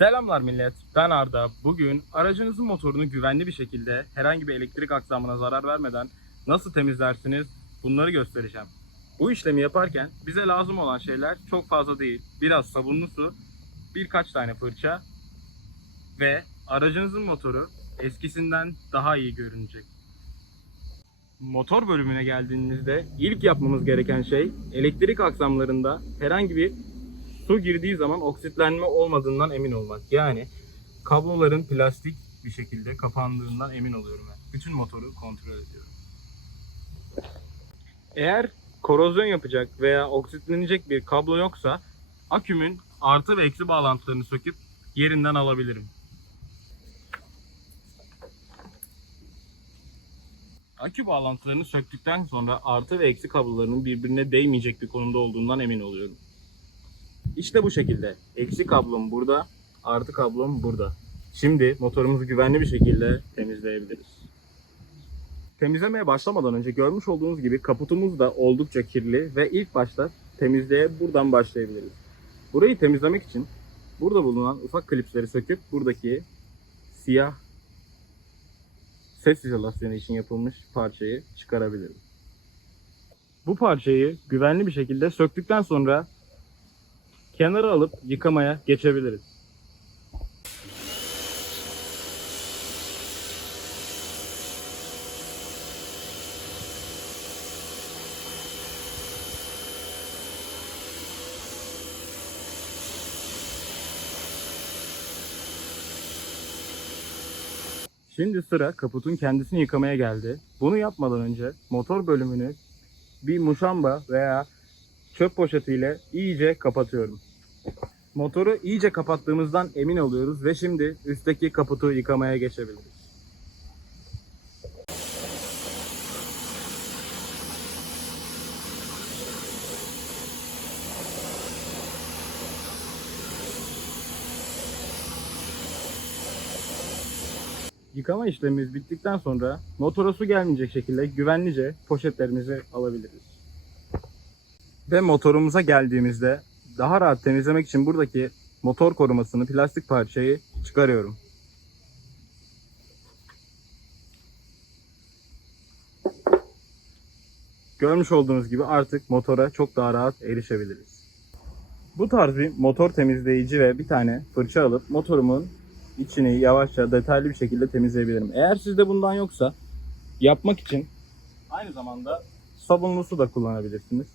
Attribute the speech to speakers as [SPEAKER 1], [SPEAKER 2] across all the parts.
[SPEAKER 1] Selamlar millet, ben Arda. Bugün aracınızın motorunu güvenli bir şekilde herhangi bir elektrik aksamına zarar vermeden nasıl temizlersiniz bunları göstereceğim. Bu işlemi yaparken bize lazım olan şeyler çok fazla değil. Biraz sabunlu su, birkaç tane fırça ve aracınızın motoru eskisinden daha iyi görünecek. Motor bölümüne geldiğinizde ilk yapmamız gereken şey elektrik aksamlarında herhangi bir su girdiği zaman oksitlenme olmadığından emin olmak. Yani kabloların plastik bir şekilde kapandığından emin oluyorum ben. Bütün motoru kontrol ediyorum. Eğer korozyon yapacak veya oksitlenecek bir kablo yoksa akümün artı ve eksi bağlantılarını söküp yerinden alabilirim. Akü bağlantılarını söktükten sonra artı ve eksi kablolarının birbirine değmeyecek bir konumda olduğundan emin oluyorum. İşte bu şekilde. Eksi kablom burada, artı kablom burada. Şimdi motorumuzu güvenli bir şekilde temizleyebiliriz. Temizlemeye başlamadan önce görmüş olduğunuz gibi kaputumuz da oldukça kirli ve ilk başta temizliğe buradan başlayabiliriz. Burayı temizlemek için burada bulunan ufak klipsleri söküp buradaki siyah ses izolasyonu için yapılmış parçayı çıkarabilirim. Bu parçayı güvenli bir şekilde söktükten sonra kenara alıp yıkamaya geçebiliriz. Şimdi sıra kaputun kendisini yıkamaya geldi. Bunu yapmadan önce motor bölümünü bir muşamba veya çöp poşetiyle iyice kapatıyorum. Motoru iyice kapattığımızdan emin oluyoruz ve şimdi üstteki kaputu yıkamaya geçebiliriz. Yıkama işlemimiz bittikten sonra motora su gelmeyecek şekilde güvenlice poşetlerimizi alabiliriz. Ve motorumuza geldiğimizde daha rahat temizlemek için buradaki motor korumasını plastik parçayı çıkarıyorum. Görmüş olduğunuz gibi artık motora çok daha rahat erişebiliriz. Bu tarz bir motor temizleyici ve bir tane fırça alıp motorumun içini yavaşça detaylı bir şekilde temizleyebilirim. Eğer sizde bundan yoksa yapmak için aynı zamanda sabunlu su da kullanabilirsiniz.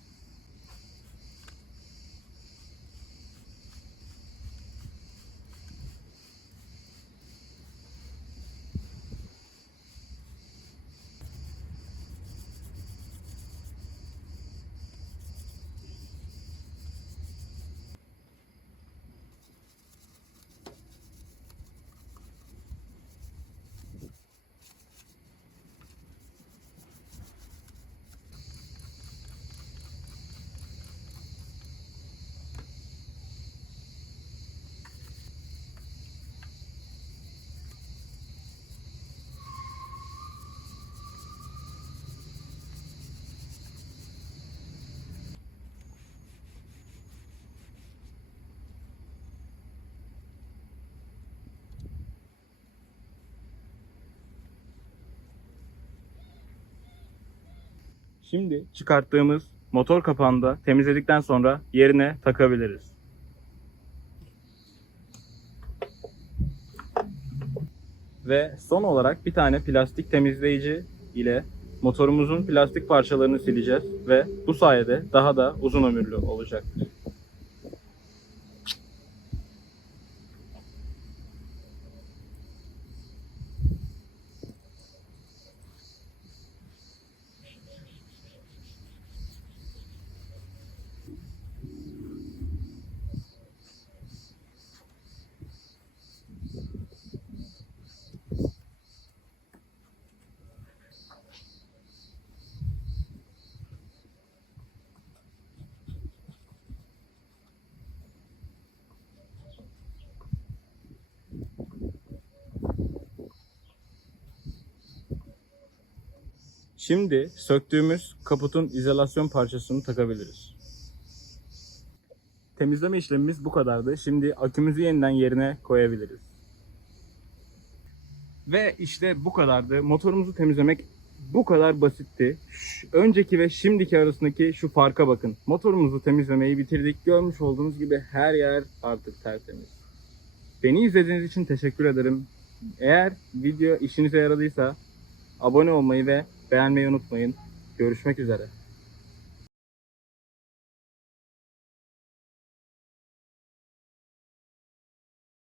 [SPEAKER 1] Şimdi çıkarttığımız motor kapağını da temizledikten sonra yerine takabiliriz. Ve son olarak bir tane plastik temizleyici ile motorumuzun plastik parçalarını sileceğiz ve bu sayede daha da uzun ömürlü olacaktır. Şimdi söktüğümüz kaputun izolasyon parçasını takabiliriz. temizleme işlemimiz bu kadardı. Şimdi akümüzü yeniden yerine koyabiliriz. Ve işte bu kadardı. Motorumuzu temizlemek bu kadar basitti. Şu- önceki ve şimdiki arasındaki şu farka bakın. Motorumuzu temizlemeyi bitirdik. Görmüş olduğunuz gibi her yer artık tertemiz. Beni izlediğiniz için teşekkür ederim. Eğer video işinize yaradıysa abone olmayı ve beğenmeyi unutmayın. Görüşmek üzere.